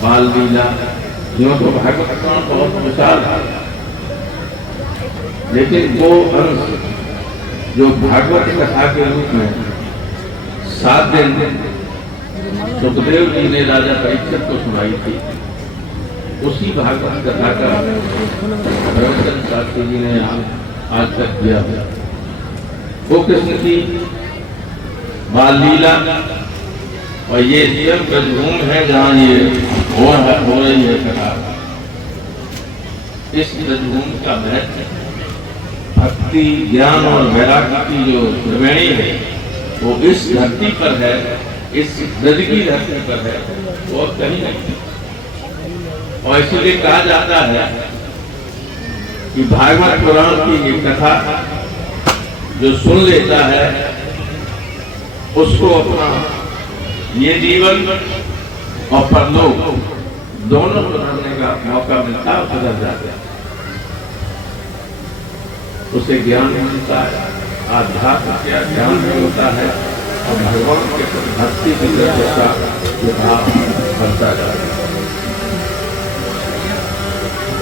बाल लीला यूं तो भागवत पुराण बहुत विशाल है, लेकिन वो अंश जो भागवत कथा के रूप में 7 दिन सुखदेव जी ने राजा परीक्षित को सुनाई थी, उसी भागवत कथा का प्रवचन शास्त्री जी ने आज तक किया। वो कृष्ण की बाल लीला और ये स्वयं ब्रजभूमि है जहाँ ये हो रही है कथा। इस ब्रजभूमि का महत्व भक्ति ज्ञान और वैराग्य की जो त्रिवेणी है वो इस धरती पर है, इस ब्रज की धरती पर है, वो कहीं नहीं। और इसलिए कहा जाता है कि भागवत पुराण की ये कथा जो सुन लेता है उसको अपना ये जीवन और परलोक दोनों सुधारने का मौका मिलता है, सुधर जाता है, उसे ज्ञान मिलता है, आध्यात्म का ज्ञान भी होता है और भगवान के भक्ति की का विभाग बढ़ता जाता है।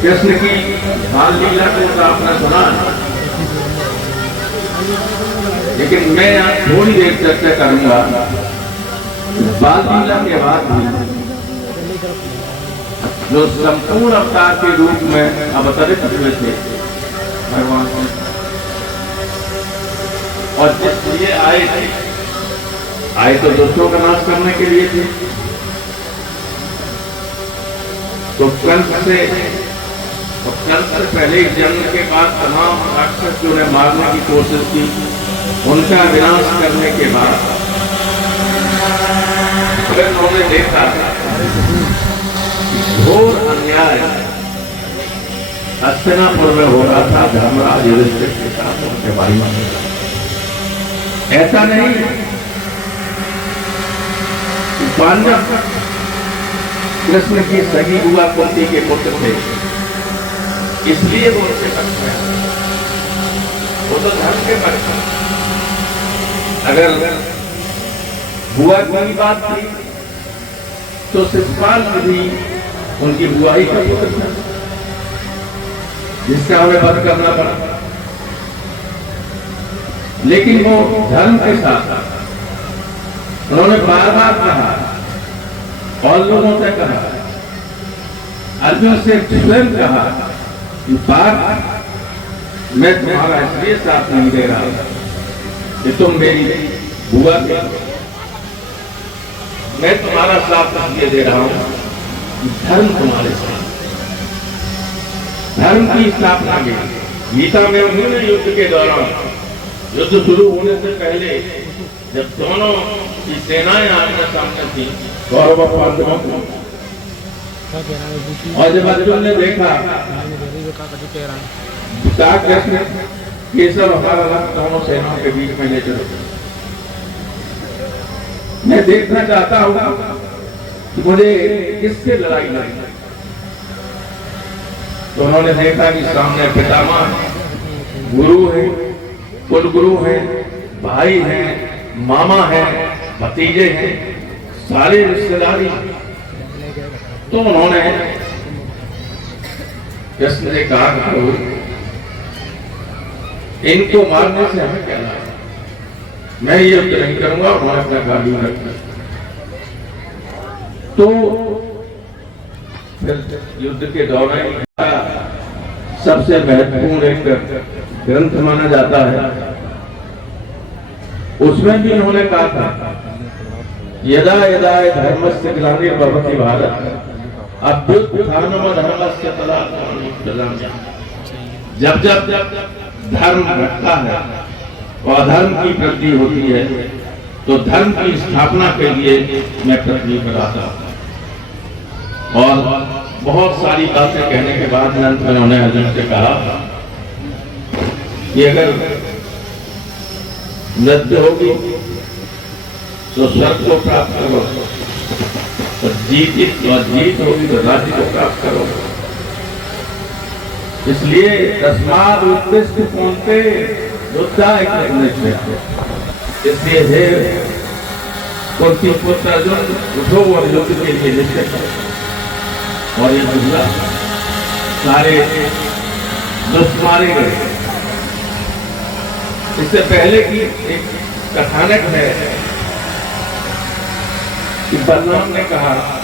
कृष्ण की बाल लीला को तो आपने सुना, लेकिन मैं यहाँ थोड़ी देर चर्चा करूंगा बाल लीला के बाद भी जो संपूर्ण अवतार के रूप में अवतरित हुए थे भगवान, और जिस लिए आए तो दुष्टों का नाश करने के लिए थे। तो कंस से पहले जन्म के बाद तमाम राक्षस जो ने मारने की कोशिश की, उनका विनाश करने के बाद उन्होंने देखा घोर अन्याय हस्तिनापुर में हो रहा था धर्मराज युधिष्ठिर के साथ उनके भाई में। ऐसा नहीं पांडव कृष्ण की सगी बुआ कुंती के पुत्र थे, इसलिए वो उनसे बच गया, वो तो धर्म के बच। अगर बुआ की बात थी तो शिशुपाल भी उनकी बुआई का पुत्र था, जिसका हमें वध करना पड़ा। लेकिन वो धर्म के साथ उन्होंने बार बार कहा और लोगों से कहा, अर्जुन से स्वयं कहा कि बात मैं तुम्हारा इसलिए साथ नहीं दे रहा कि तुम मेरी बुआ के, मैं तुम्हारा साथ इसलिए दे रहा हूं कि धर्म तुम्हारे साथ, धर्म की स्थापना की। गीता में उन्होंने युद्ध के दौरान, युद्ध शुरू होने से पहले जब दोनों की सेनाएं आमने सामने थी, कौरव और पांडवों को, और जब अर्जुन ने देखा कृष्ण केशव हमारा रथ दोनों सेनाओं के बीच में ले चलो, मैं देखना चाहता हूं कि मुझे किससे लड़ाई लड़ी। तो उन्होंने देखा कि सामने पितामह, गुरु है, कुल गुरु है, भाई है, मामा है, भतीजे हैं, सारे रिश्तेदारी। तो उन्होंने कृष्ण ने कहा इनको मारने से हमें क्या लाभ, मैं ये युद्ध नहीं करूंगा। उन्होंने अपना गाड़ी में रखा। तो फिर युद्ध के दौरान सबसे महत्वपूर्ण एक ग्रंथ माना जाता है, उसमें भी उन्होंने कहा था यदा यदा धर्मस्य ग्लानिर्भवति भारत अभ्युत्थानम धर्मस्य तदानीं। जब जब धर्म घटता है और अधर्म की वृद्धि होती है तो धर्म की स्थापना के लिए मैं पृथ्वी पर आता हूं। और बहुत सारी बातें कहने के बाद अंत में उन्होंने अर्जुन से कहा कि अगर मृत्यु होगी तो स्वर्ग को प्राप्त करो, तो जीत होगी तो राज्य को प्राप्त करो। इसलिए तस्माद् उत्तिष्ठ कौन्तेय युद्धाय कृतनिश्चयः। इसलिए हे कुंती पुत्र अर्जुन, उठो और युद्ध के लिए निश्चय करो। और यह हुआ, सारे दुष्ट मारे गए। इससे पहले की एक कथानक है कि बलराम ने कहा